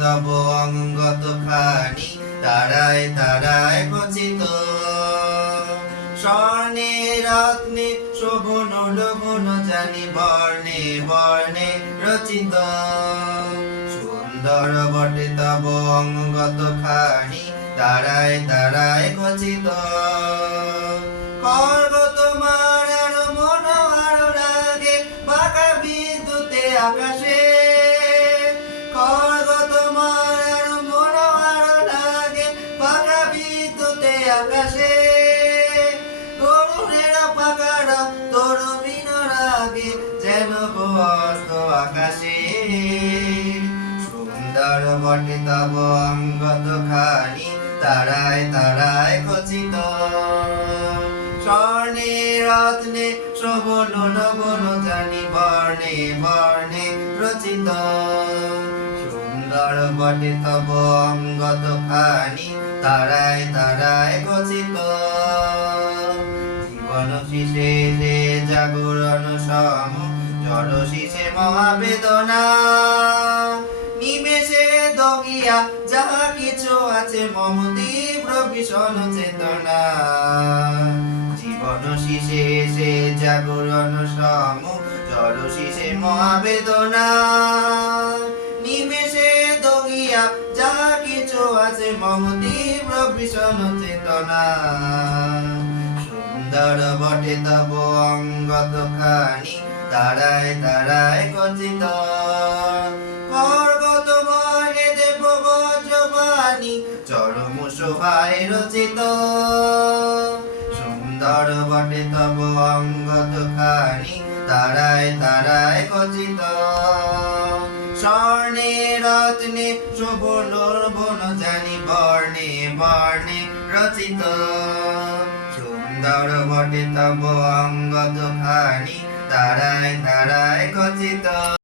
তব অঙ্গত খানি তারায় তারায় খচিত স্বর্ণে রত্নে শোভন, লোভন জানি, বর্ণে বর্ণে রচিত। সুন্দর বটে তব অঙ্গত খানি তারায় তারায় খচিত খর্গ তোমার আর লাগে বাঁকা বিদ্যুতে আকাশে আকাশে তরুণের পাকার, তরুণীর রাগে, যেন বস্ত আকাশে। সুন্দর বটে তব অঙ্গত খানি, তারায় তারায় খচিত। স্বর্ণে রত্নে শ্রবণ লবণ জানি, বর্ণে বর্ণে রচিত। সুন্দর বটে তব অঙ্গত খানি তারায় তারায় খচিত। জীবন শিষে যে জাগরণ সম জড় শিষে মহাবেদনা। নিমেষে দগিয়া যাহা কিছু আছে, মম তীব্র ভীষণ চেতনা। জীবন শিষে সে জাগরণ সম জড় শিষে মহাবেদনা। যাহা কিছু আছে মম তীব্র ভীষণ চেতনা। সুন্দর বটে তব অঙ্গত খানি, তারায় তারায় গচিত খর্গত মনে দেব বজ্রবাণী চরম সোহায় রচিত। সুন্দর বটে তব অঙ্গত খানি, তারায় তারায় স্বর্ণে রত্নে বলোর বন জানি, বর্ণে বর্ণে রচিত। সুন্দর বটে তব অঙ্গ খানি তারায় তারায় খচিত।